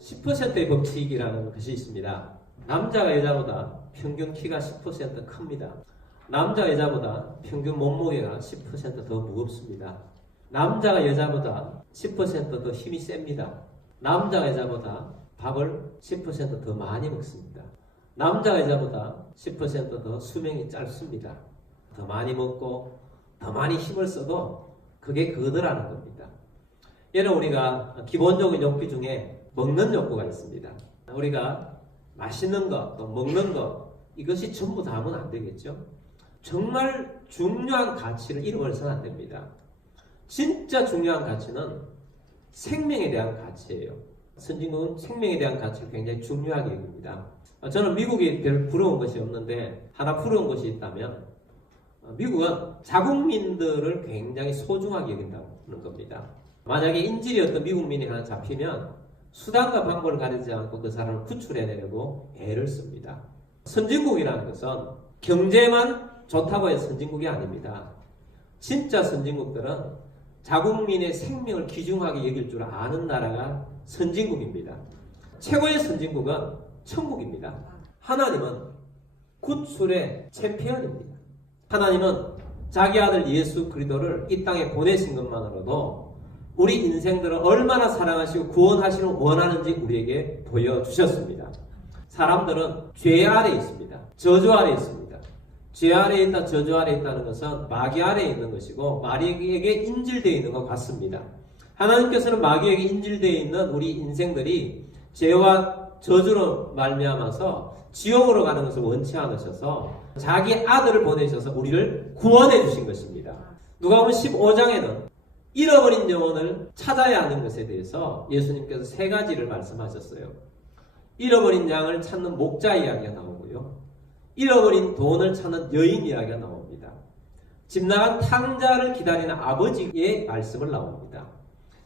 10%의 법칙이라는 것이 있습니다. 남자가 여자보다 평균 키가 10% 큽니다. 남자가 여자보다 평균 몸무게가 10% 더 무겁습니다. 남자가 여자보다 10% 더 힘이 셉니다. 남자가 여자보다 밥을 10% 더 많이 먹습니다. 남자가 여자보다 10% 더 수명이 짧습니다. 더 많이 먹고 더 많이 힘을 써도 그게 그거더라는 겁니다. 여러분, 우리가 기본적인 욕구 중에 먹는 욕구가 있습니다. 우리가 맛있는 것, 또 먹는 것, 이것이 전부 다 하면 안 되겠죠? 정말 중요한 가치를 잃어버려서는 안 됩니다. 진짜 중요한 가치는 생명에 대한 가치예요. 선진국은 생명에 대한 가치를 굉장히 중요하게 여깁니다. 저는 미국이 별 부러운 것이 없는데 하나 부러운 것이 있다면 미국은 자국민들을 굉장히 소중하게 여긴다는 겁니다. 만약에 인질이 어떤 미국민이 하나 잡히면 수단과 방법을 가리지 않고 그 사람을 구출해내려고 애를 씁니다. 선진국이라는 것은 경제만 좋다고 해서 선진국이 아닙니다. 진짜 선진국들은 자국민의 생명을 귀중하게 여길 줄 아는 나라가 선진국입니다. 최고의 선진국은 천국입니다. 하나님은 구출의 챔피언입니다. 하나님은 자기 아들 예수 그리스도를 이 땅에 보내신 것만으로도 우리 인생들을 얼마나 사랑하시고 구원하시는 원하는지 우리에게 보여주셨습니다. 사람들은 죄 아래에 있습니다. 저주 아래에 있습니다. 죄 아래에 있다, 저주 아래에 있다는 것은 마귀 아래에 있는 것이고 마귀에게 인질되어 있는 것 같습니다. 하나님께서는 마귀에게 인질되어 있는 우리 인생들이 죄와 저주로 말미암아서 지옥으로 가는 것을 원치 않으셔서 자기 아들을 보내셔서 우리를 구원해 주신 것입니다. 누가복음 15장에는 잃어버린 영혼을 찾아야 하는 것에 대해서 예수님께서 세 가지를 말씀하셨어요. 잃어버린 양을 찾는 목자 이야기가 나오고요. 잃어버린 돈을 찾는 여인 이야기가 나옵니다. 집 나간 탕자를 기다리는 아버지의 말씀을 나옵니다.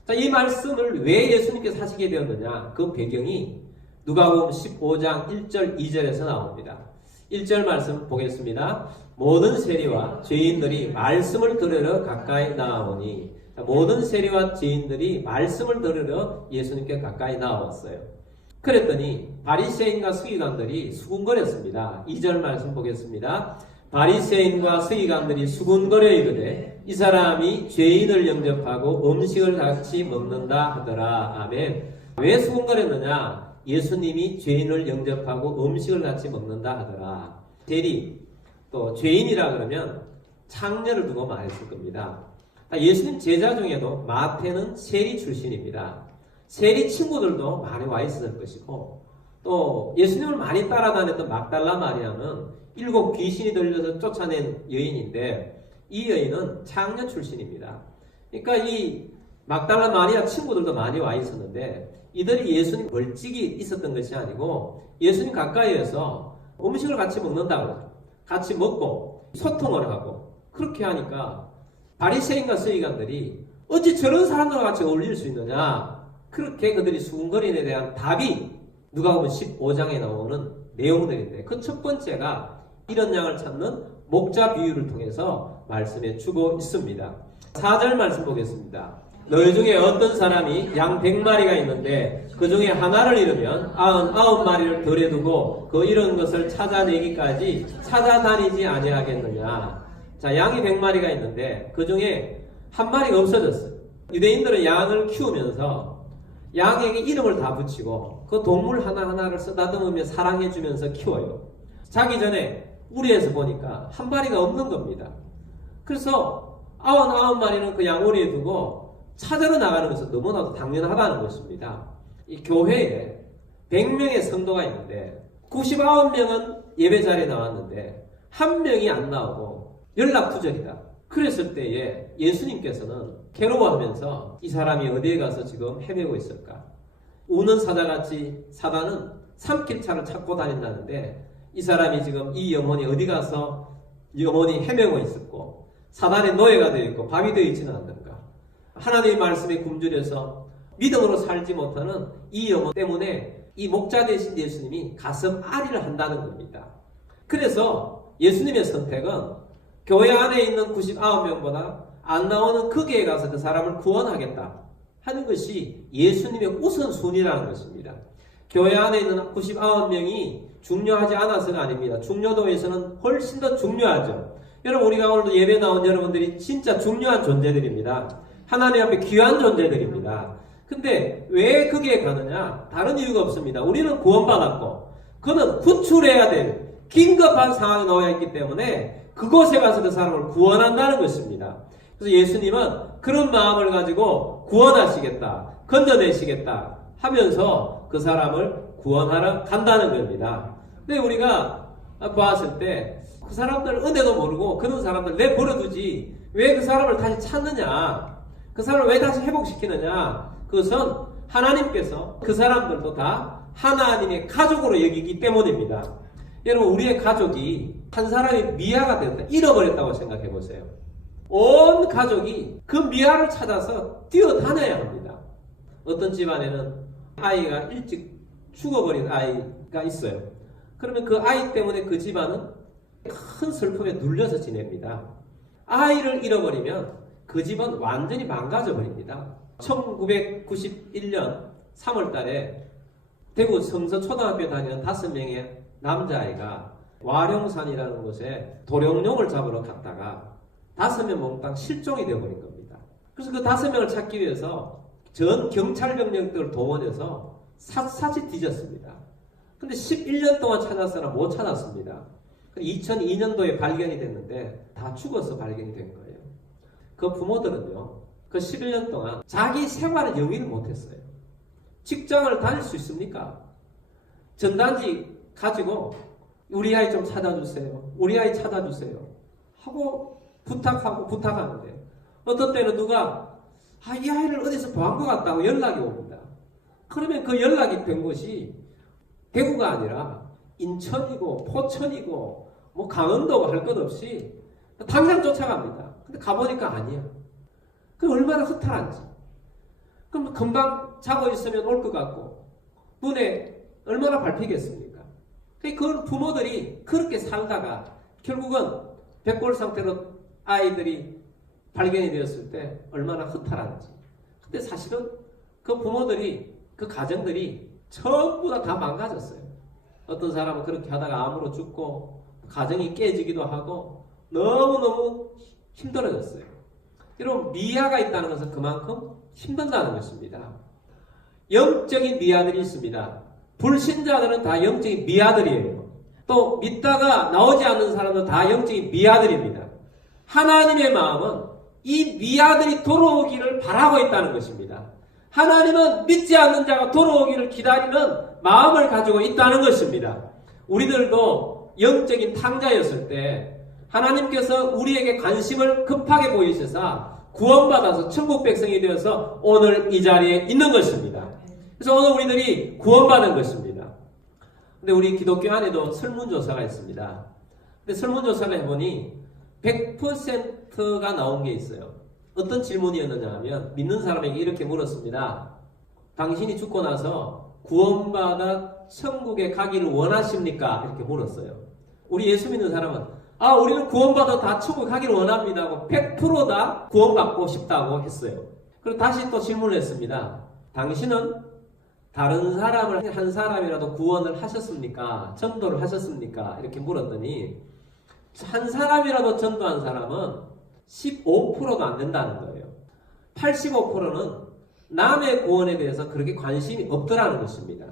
자, 이 말씀을 왜 예수님께서 하시게 되었느냐? 그 배경이 누가복음 15장 1절 2절에서 나옵니다. 1절 말씀 보겠습니다. 모든 세리와 죄인들이 말씀을 들으러 가까이 나아오니, 모든 세리와 죄인들이 말씀을 들으러 예수님께 가까이 나왔어요. 그랬더니 바리새인과 서기관들이 수군거렸습니다. 2절 말씀 보겠습니다. 바리새인과 서기관들이 수군거려 이르되 이 사람이 죄인을 영접하고 음식을 같이 먹는다 하더라. 아멘. 왜 수군거렸느냐? 예수님이 죄인을 영접하고 음식을 같이 먹는다 하더라. 세리, 또 죄인이라 그러면 창녀를 두고 말했을 겁니다. 예수님 제자 중에도 마태는 세리 출신입니다. 세리 친구들도 많이 와 있었을 것이고, 또 예수님을 많이 따라다녔던 막달라 마리아는 7 귀신이 들려서 쫓아낸 여인인데 이 여인은 창녀 출신입니다. 그러니까 이 막달라 마리아 친구들도 많이 와 있었는데 이들이 예수님 멀찍이 있었던 것이 아니고 예수님 가까이에서 음식을 같이 먹는다고, 같이 먹고 소통을 하고 그렇게 하니까 바리새인과 서기관들이 어찌 저런 사람들과 같이 어울릴 수 있느냐, 그렇게 그들이 수군거림에 대한 답이 누가복음 15장에 나오는 내용들인데, 그 첫 번째가 이런 양을 찾는 목자 비유를 통해서 말씀해 주고 있습니다. 4절 말씀 보겠습니다. 너희 중에 어떤 사람이 양 100마리가 있는데 그 중에 하나를 잃으면 99마리를 덜에 두고 그 잃은 것을 찾아내기까지 찾아다니지 아니하겠느냐. 자, 양이 100마리가 있는데 그 중에 한 마리가 없어졌어요. 유대인들은 양을 키우면서 양에게 이름을 다 붙이고 그 동물 하나하나를 쓰다듬으며 사랑해주면서 키워요. 자기 전에 우리에서 보니까 한 마리가 없는 겁니다. 그래서 99마리는 그 양우리에 두고 찾으러 나가는 것은 너무나도 당연하다는 것입니다. 이 교회에 100명의 성도가 있는데 99명은 예배 자리에 나왔는데 한 명이 안 나오고 연락두절이다. 그랬을 때에 예수님께서는 괴로워하면서 이 사람이 어디에 가서 지금 헤매고 있을까? 우는 사자같이 사단은 삼킬 차를 찾고 다닌다는데 이 사람이 지금 이 영혼이 어디 가서 영혼이 헤매고 있었고 사단의 노예가 되어 있고 밥이 되어 있지는 않는가? 하나님의 말씀에 굶주려서 믿음으로 살지 못하는 이 영혼 때문에 이 목자 되신 예수님이 가슴 아리를 한다는 겁니다. 그래서 예수님의 선택은 교회 안에 있는 99명보다 안 나오는 그 교회에 가서 그 사람을 구원하겠다. 하는 것이 예수님의 우선순위라는 것입니다. 교회 안에 있는 99명이 중요하지 않아서가 아닙니다. 중요도에서는 훨씬 더 중요하죠. 여러분, 우리가 오늘도 예배 나온 여러분들이 진짜 중요한 존재들입니다. 하나님 앞에 귀한 존재들입니다. 근데 왜 거기에 가느냐? 다른 이유가 없습니다. 우리는 구원받았고 그는 구출해야 될 긴급한 상황에 놓여 있기 때문에 그곳에 가서 그 사람을 구원한다는 것입니다. 그래서 예수님은 그런 마음을 가지고 구원하시겠다, 건져내시겠다 하면서 그 사람을 구원하러 간다는 겁니다. 근데 우리가 보았을 때 그 사람들 은혜도 모르고 그런 사람들 내버려두지 왜 그 사람을 다시 찾느냐, 그 사람을 왜 다시 회복시키느냐, 그것은 하나님께서 그 사람들도 다 하나님의 가족으로 여기기 때문입니다. 여러분, 우리의 가족이 한 사람이 미아가 되었다, 잃어버렸다고 생각해 보세요. 온 가족이 그 미아를 찾아서 뛰어다녀야 합니다. 어떤 집안에는 아이가 일찍 죽어버린 아이가 있어요. 그러면 그 아이 때문에 그 집안은 큰 슬픔에 눌려서 지냅니다. 아이를 잃어버리면 그 집은 완전히 망가져 버립니다. 1991년 3월 달에 대구 성서초등학교 다니는 5명의 남자아이가 와룡산이라는 곳에 도룡뇽을 잡으러 갔다가 5명 몽땅 실종이 되어버린 겁니다. 그래서 그 5명을 찾기 위해서 전 경찰병력들을 동원해서 샅샅이 뒤졌습니다. 근데 11년 동안 찾았으나 못 찾았습니다. 2002년도에 발견이 됐는데 다 죽어서 발견이 된 거예요. 그 부모들은요, 그 11년 동안 자기 생활을 영위를 못했어요. 직장을 다닐 수 있습니까? 전단지 가지고 우리 아이 좀 찾아주세요, 우리 아이 찾아주세요 하고 부탁하는데 어떤 때는 누가 이 아이를 어디서 본 것 같다고 연락이 옵니다. 그러면 그 연락이 된 곳이 대구가 아니라 인천이고 포천이고 뭐 강원도고 할 것 없이 당장 쫓아갑니다. 근데 가보니까 아니야. 그 얼마나 허탈한지. 그럼 금방 자고 있으면 올 것 같고 눈에 얼마나 밟히겠습니까? 그 부모들이 그렇게 살다가 결국은 백골 상태로 아이들이 발견이 되었을 때 얼마나 허탈한지. 근데 사실은 그 부모들이, 그 가정들이 전부 다 망가졌어요. 어떤 사람은 그렇게 하다가 암으로 죽고 가정이 깨지기도 하고 너무너무 힘들어졌어요. 여러분, 미아가 있다는 것은 그만큼 힘든다는 것입니다. 영적인 미아들이 있습니다. 불신자들은 다 영적인 미아들이에요. 또 믿다가 나오지 않는 사람은 다 영적인 미아들입니다. 하나님의 마음은 이 미아들이 돌아오기를 바라고 있다는 것입니다. 하나님은 믿지 않는 자가 돌아오기를 기다리는 마음을 가지고 있다는 것입니다. 우리들도 영적인 탕자였을 때 하나님께서 우리에게 관심을 급하게 보이셔서 구원받아서 천국 백성이 되어서 오늘 이 자리에 있는 것입니다. 그래서 오늘 우리들이 구원받은 것입니다. 근데 우리 기독교 안에도 설문조사가 있습니다. 근데 설문조사를 해보니 100%가 나온 게 있어요. 어떤 질문이었느냐 하면 믿는 사람에게 이렇게 물었습니다. 당신이 죽고 나서 구원받아 천국에 가기를 원하십니까? 이렇게 물었어요. 우리 예수 믿는 사람은 우리는 구원받아 다 천국 가기를 원합니다 하고 100% 다 구원받고 싶다고 했어요. 그리고 다시 또 질문을 했습니다. 당신은 다른 사람을 한 사람이라도 구원을 하셨습니까? 전도를 하셨습니까? 이렇게 물었더니 한 사람이라도 전도한 사람은 15%도 안 된다는 거예요. 85%는 남의 구원에 대해서 그렇게 관심이 없더라는 것입니다.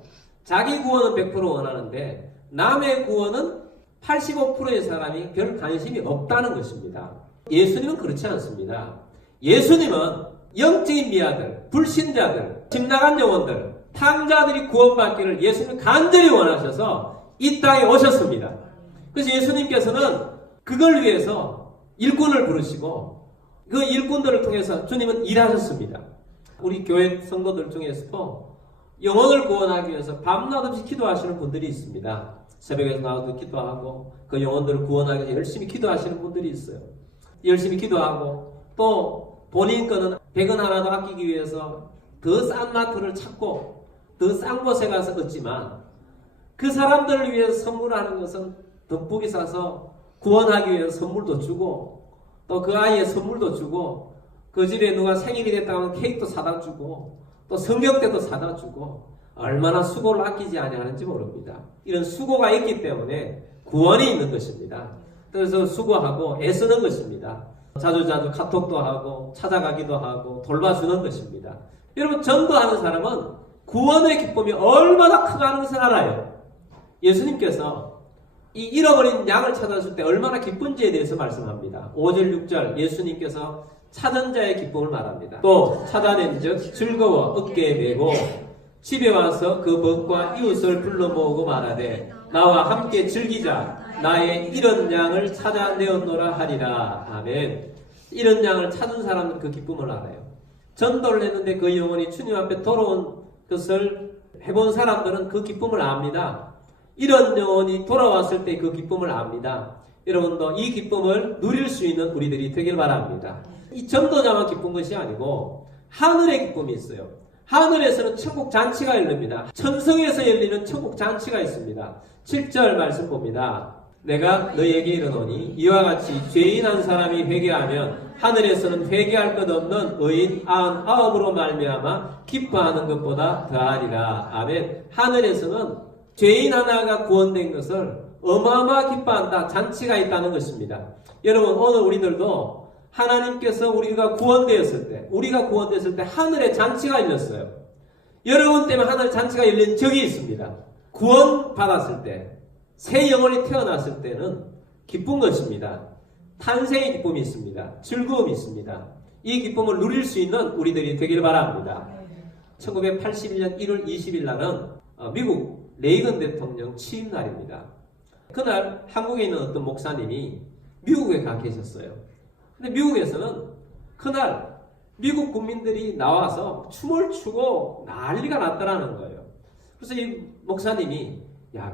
자기 구원은 100% 원하는데 남의 구원은 85%의 사람이 별 관심이 없다는 것입니다. 예수님은 그렇지 않습니다. 예수님은 영적인 미아들, 불신자들, 집 나간 영혼들, 탕자들이 구원받기를 예수님은 간절히 원하셔서 이 땅에 오셨습니다. 그래서 예수님께서는 그걸 위해서 일꾼을 부르시고 그 일꾼들을 통해서 주님은 일하셨습니다. 우리 교회 성도들 중에서도 영혼을 구원하기 위해서 밤낮 없이 기도하시는 분들이 있습니다. 새벽에 나와서 기도하고 그 영혼들을 구원하기 위해서 열심히 기도하시는 분들이 있어요. 열심히 기도하고 또 본인 거는 100원 하나도 아끼기 위해서 더 싼 마트를 찾고 더 싼 곳에 가서 얻지만 그 사람들을 위해서 선물하는 것은 덤보기 사서 구원하기 위해서 선물도 주고 또 그 아이의 선물도 주고 그 집에 누가 생일이 됐다 하면 케이크도 사다 주고 또 성경대도 사다 주고 얼마나 수고를 아끼지 아니하는지 모릅니다. 이런 수고가 있기 때문에 구원이 있는 것입니다. 그래서 수고하고 애쓰는 것입니다. 자주자주 카톡도 하고 찾아가기도 하고 돌봐주는 것입니다. 여러분, 전도하는 사람은 구원의 기쁨이 얼마나 크다는 것을 알아요. 예수님께서 이 잃어버린 양을 찾아줄 때 얼마나 기쁜지에 대해서 말씀합니다. 5절 6절 예수님께서 찾은 자의 기쁨을 말합니다. 또 찾아낸 즉 즐거워 어깨에 메고 집에 와서 그 벗과 이웃을 불러 모으고 말하되 나와 함께 즐기자. 나의 잃은 양을 찾아내었노라 하리라. 아멘. 잃은 양을 찾은 사람은 그 기쁨을 알아요. 전도를 했는데 그 영혼이 주님 앞에 돌아온 것을 해본 사람들은 그 기쁨을 압니다. 이런 영혼이 돌아왔을 때 그 기쁨을 압니다. 여러분도 이 기쁨을 누릴 수 있는 우리들이 되길 바랍니다. 이 전도자만 기쁜 것이 아니고 하늘의 기쁨이 있어요. 하늘에서는 천국 잔치가 열립니다. 천성에서 열리는 천국 잔치가 있습니다. 7절 말씀 봅니다. 내가 너희에게 이르노니 이와 같이 죄인 한 사람이 회개하면 하늘에서는 회개할 것 없는 의인 99으로 말미암아 기뻐하는 것보다 더하리라. 아멘. 하늘에서는 죄인 하나가 구원된 것을 어마어마하게 기뻐한다. 잔치가 있다는 것입니다. 여러분, 오늘 우리들도 하나님께서 우리가 구원되었을 때 하늘에 잔치가 열렸어요. 여러분 때문에 하늘 잔치가 열린 적이 있습니다. 구원 받았을 때, 새 영혼이 태어났을 때는 기쁜 것입니다. 탄생의 기쁨이 있습니다. 즐거움이 있습니다. 이 기쁨을 누릴 수 있는 우리들이 되길 바랍니다. 1981년 1월 20일 날은 미국 레이건 대통령 취임 날입니다. 그날 한국에 있는 어떤 목사님이 미국에 가 계셨어요. 근데 미국에서는 그날 미국 국민들이 나와서 춤을 추고 난리가 났더라는 거예요. 그래서 이 목사님이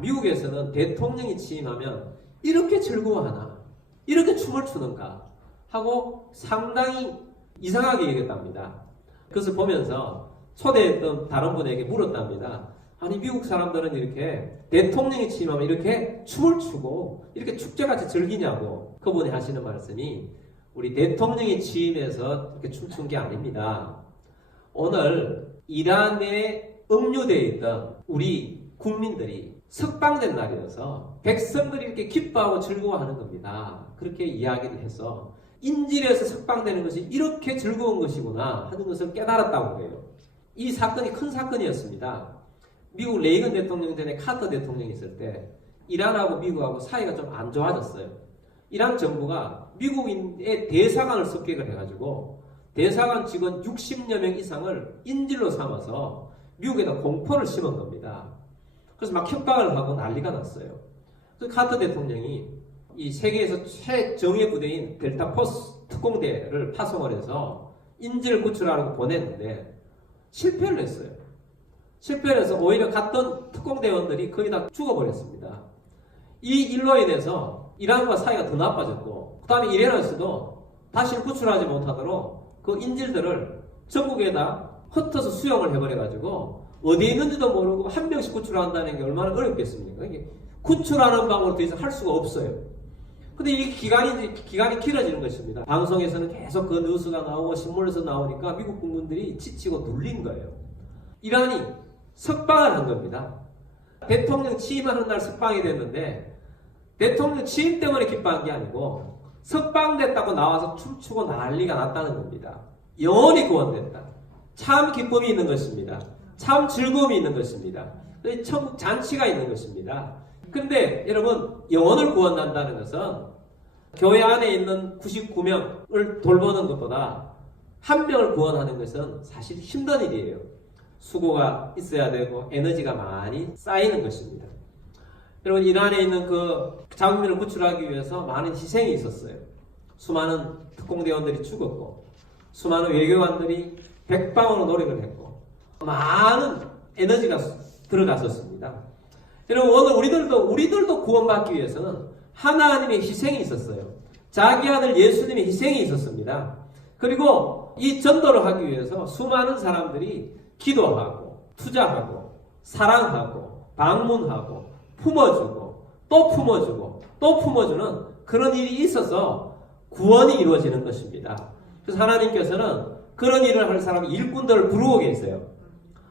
미국에서는 대통령이 취임하면 이렇게 즐거워하나? 이렇게 춤을 추는가? 하고 상당히 이상하게 얘기했답니다. 그것을 보면서 초대했던 다른 분에게 물었답니다. 아니, 미국 사람들은 이렇게 대통령이 취임하면 이렇게 춤을 추고 이렇게 축제같이 즐기냐고. 그분이 하시는 말씀이 우리 대통령이 취임해서 이렇게 춤춘 게 아닙니다. 오늘 이란에 억류되어 있던 우리 국민들이 석방된 날이어서 백성들이 이렇게 기뻐하고 즐거워하는 겁니다. 그렇게 이야기를 해서 인질에서 석방되는 것이 이렇게 즐거운 것이구나 하는 것을 깨달았다고 해요. 이 사건이 큰 사건이었습니다. 미국 레이건 대통령 전에 카터 대통령이 있을 때 이란하고 미국하고 사이가 좀 안 좋아졌어요. 이란 정부가 미국인의 대사관을 습격을 해가지고 대사관 직원 60여 명 이상을 인질로 삼아서 미국에다 공포를 심은 겁니다. 그래서 막 협박을 하고 난리가 났어요. 그래서 카터 대통령이 이 세계에서 최정예 부대인 델타 포스 특공대를 파송을 해서 인질을 구출하라고 보냈는데 실패를 했어요. 실패를 해서 오히려 갔던 특공대원들이 거의 다 죽어버렸습니다. 이 일로 인해서 이란과 사이가 더 나빠졌고, 그 다음에 이라는에서도 다시 구출하지 못하도록 그 인질들을 전국에다 흩어서 수용을 해버려가지고 어디에 있는지도 모르고 한 명씩 구출한다는 게 얼마나 어렵겠습니까? 이게 구출하는 방법으로 더 이상 할 수가 없어요. 근데 이 기간이 길어지는 것입니다. 방송에서는 계속 그 뉴스가 나오고 신문에서 나오니까 미국 국민들이 지치고 눌린 거예요. 이란이 석방을 한 겁니다. 대통령 취임하는 날 석방이 됐는데 대통령 취임 때문에 기뻐한 게 아니고 석방됐다고 나와서 춤추고 난리가 났다는 겁니다. 영원히 구원됐다. 참 기쁨이 있는 것입니다. 참 즐거움이 있는 것입니다. 천국 잔치가 있는 것입니다. 그런데 여러분, 영혼을 구원한다는 것은 교회 안에 있는 99명을 돌보는 것보다 한 명을 구원하는 것은 사실 힘든 일이에요. 수고가 있어야 되고 에너지가 많이 쌓이는 것입니다. 여러분, 이란에 있는 그 자국민을 구출하기 위해서 많은 희생이 있었어요. 수많은 특공대원들이 죽었고 수많은 외교관들이 백방으로 노력을 했고 많은 에너지가 들어갔었습니다. 여러분, 오늘 우리들도 구원받기 위해서는 하나님의 희생이 있었어요. 자기 아들 예수님의 희생이 있었습니다. 그리고 이 전도를 하기 위해서 수많은 사람들이 기도하고 투자하고 사랑하고 방문하고 품어주고 또 품어주고 또 품어주는 그런 일이 있어서 구원이 이루어지는 것입니다. 그래서 하나님께서는 그런 일을 할 사람 일꾼들을 부르고 계세요.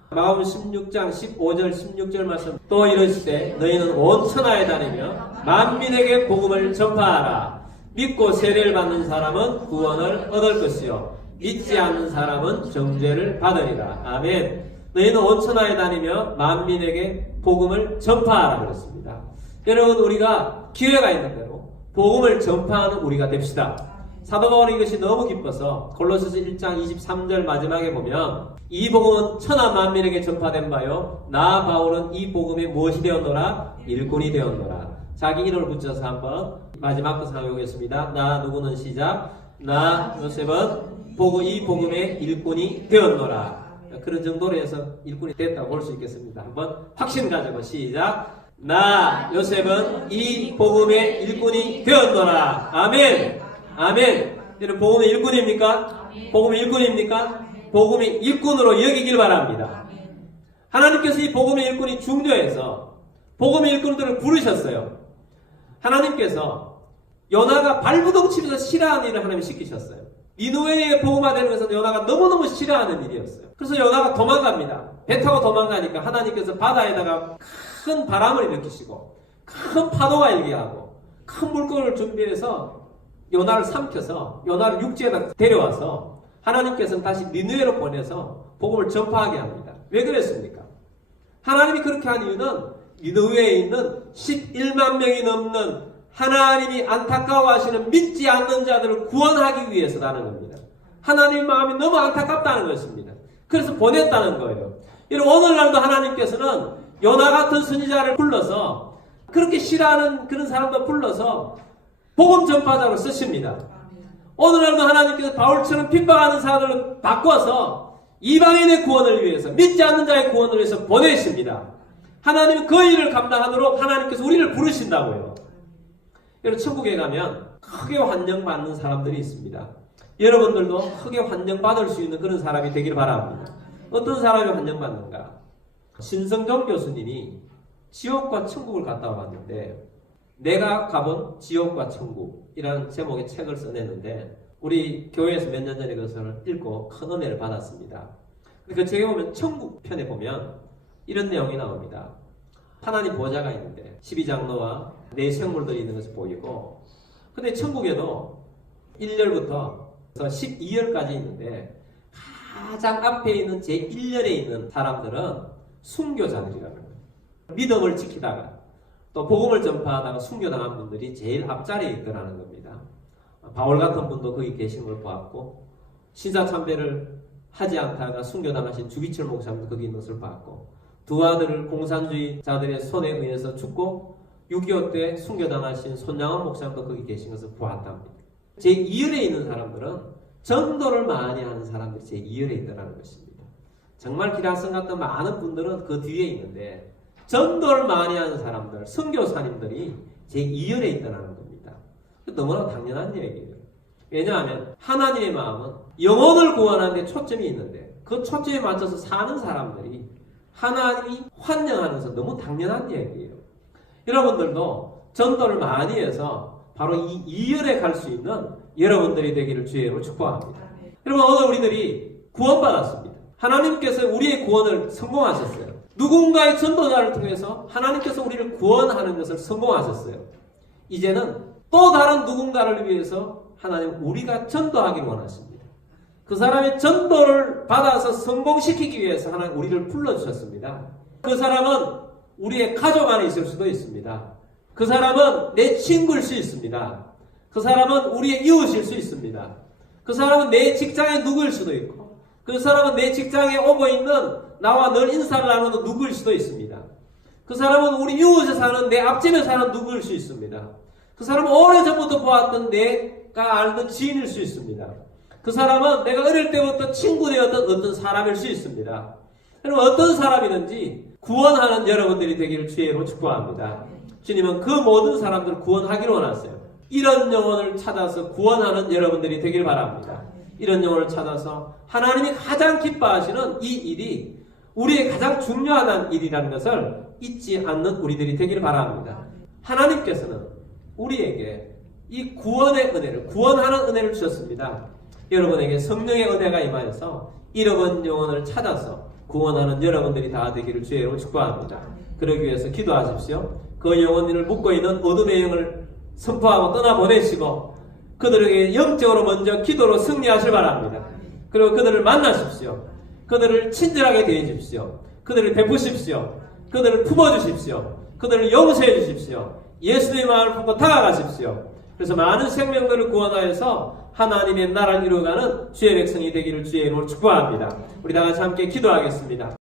마가복음 16장 15절 16절 말씀 또 이르시되 너희는 온 천하에 다니며 만민에게 복음을 전파하라. 믿고 세례를 받는 사람은 구원을 얻을 것이요 믿지 않는 사람은 정죄를 받으리라. 아멘. 너희는 온 천하에 다니며 만민에게 복음을 전파하라 그랬습니다. 여러분 우리가 기회가 있는 대로 복음을 전파하는 우리가 됩시다. 사도 바울이 이것이 너무 기뻐서 골로새서 1장 23절 마지막에 보면 이 복음은 천하 만민에게 전파된 바요 나 바울은 이 복음이 무엇이 되었노라? 일꾼이 되었노라. 자기 이름을 붙여서 한번 마지막 거 사용하겠습니다. 나 누구는 시작. 나 요셉은 이 복음의 일꾼이 되었노라. 그런 정도로 해서 일꾼이 됐다고 볼 수 있겠습니다. 한번 확신 가지고 시작. 나 요셉은 이 복음의 일꾼이 되었노라. 아멘. 아멘. 여러분 복음의 일꾼입니까? 복음의 일꾼입니까? 복음의 일꾼으로 여기길 바랍니다. 하나님께서 이 복음의 일꾼이 중요해서 복음의 일꾼들을 부르셨어요. 하나님께서 요나가 발부동치면서 싫어하는 일을 하나님이 시키셨어요. 니느웨에 복음화되는 것은 요나가 너무너무 싫어하는 일이었어요. 그래서 요나가 도망갑니다. 배 타고 도망가니까 하나님께서 바다에다가 큰 바람을 일으키시고 큰 파도가 일게 하고 큰 물고기를 준비해서 요나를 삼켜서 요나를 육지에다 데려와서 하나님께서는 다시 니느웨로 보내서 복음을 전파하게 합니다. 왜 그랬습니까? 하나님이 그렇게 한 이유는 니느웨에 있는 11만 명이 넘는 하나님이 안타까워하시는 믿지 않는 자들을 구원하기 위해서라는 겁니다. 하나님의 마음이 너무 안타깝다는 것입니다. 그래서 보냈다는 거예요. 여러분 오늘날도 하나님께서는 요나 같은 선지자를 불러서 그렇게 싫어하는 그런 사람도 불러서 복음 전파자로 쓰십니다. 오늘날도 하나님께서 바울처럼 핍박하는 사람들을 바꿔서 이방인의 구원을 위해서 믿지 않는 자의 구원을 위해서 보내십니다. 하나님은 그 일을 감당하도록 하나님께서 우리를 부르신다고요. 여러분 천국에 가면 크게 환영받는 사람들이 있습니다. 여러분들도 크게 환영받을 수 있는 그런 사람이 되길 바랍니다. 어떤 사람이 환영받는가? 신성정 교수님이 지옥과 천국을 갔다 와봤는데 내가 가본 지옥과 천국이라는 제목의 책을 써냈는데 우리 교회에서 몇 년 전에 그것을 읽고 큰 은혜를 받았습니다. 그 책에 보면 천국 편에 보면 이런 내용이 나옵니다. 하나님 보좌가 있는데 12장로와 네 생물들이 있는 것을 보이고 근데 천국에도 1열부터 12열까지 있는데 가장 앞에 있는 제1열에 있는 사람들은 순교자들이라는 거예요. 믿음을 지키다가 또 복음을 전파하다가 순교당한 분들이 제일 앞자리에 있더라는 겁니다. 바울 같은 분도 거기 계신 걸 보았고 신사참배를 하지 않다가 순교당하신 주기철 목사님도 거기 있는 것을 봤고 두 아들을 공산주의자들의 손에 의해서 죽고 6.25 때 순교당하신 손양원 목사님도 거기 계신 것을 보았답니다. 제2열에 있는 사람들은 전도를 많이 하는 사람들이 제2열에 있다는 것입니다. 정말 기라성 같은 많은 분들은 그 뒤에 있는데 전도를 많이 하는 사람들, 선교사님들이 제2열에 있다는 겁니다. 너무나 당연한 얘기예요. 왜냐하면 하나님의 마음은 영혼을 구원하는 데 초점이 있는데 그 초점에 맞춰서 사는 사람들이 하나님이 환영하는 것은 너무 당연한 얘기예요. 여러분들도 전도를 많이 해서 바로 이 2열에 갈 수 있는 여러분들이 되기를 주의로 축복합니다. 여러분 오늘 우리들이 구원받았습니다. 하나님께서 우리의 구원을 성공하셨어요. 누군가의 전도자를 통해서 하나님께서 우리를 구원하는 것을 성공하셨어요. 이제는 또 다른 누군가를 위해서 하나님 우리가 전도하기를 원하십니다. 그 사람의 전도를 받아서 성공시키기 위해서 하나님 우리를 불러주셨습니다. 그 사람은 우리의 가족 안에 있을 수도 있습니다. 그 사람은 내 친구일 수 있습니다. 그 사람은 우리의 이웃일 수 있습니다. 그 사람은 내 직장의 누구일 수도 있고 그 사람은 내 직장에 오고 있는 나와 늘 인사를 나누는 누구일 수도 있습니다. 그 사람은 우리 이웃에 사는 내 앞집에 사는 누구일 수 있습니다. 그 사람은 오래전부터 보았던 내가 알던 지인일 수 있습니다. 그 사람은 내가 어릴 때부터 친구 되었던 어떤 사람일 수 있습니다. 여러분 어떤 사람이든지 구원하는 여러분들이 되기를 주의로 축복합니다. 주님은 그 모든 사람들을 구원하기를 원하세요. 이런 영혼을 찾아서 구원하는 여러분들이 되길 바랍니다. 이런 영혼을 찾아서 하나님이 가장 기뻐하시는 이 일이 우리의 가장 중요한 일이라는 것을 잊지 않는 우리들이 되길 바랍니다. 하나님께서는 우리에게 이 구원의 은혜를, 구원하는 은혜를 주셨습니다. 여러분에게 성령의 은혜가 임하여서 잃어버린 영혼을 찾아서 구원하는 여러분들이 다 되기를 주의 이름으로 축복합니다. 그러기 위해서 기도하십시오. 그 영혼을 묶고 있는 어둠의 영을 선포하고 떠나보내시고 그들에게 영적으로 먼저 기도로 승리하실 바랍니다. 그리고 그들을 만나십시오. 그들을 친절하게 대해주십시오. 그들을 베푸십시오. 그들을 품어주십시오. 그들을 용서해 주십시오. 예수의 마음을 품고 다가가십시오. 그래서 많은 생명들을 구원하여서 하나님의 나라를 이루어가는 주의 백성이 되기를 주의 이름으로 축복합니다. 우리 다 같이 함께 기도하겠습니다.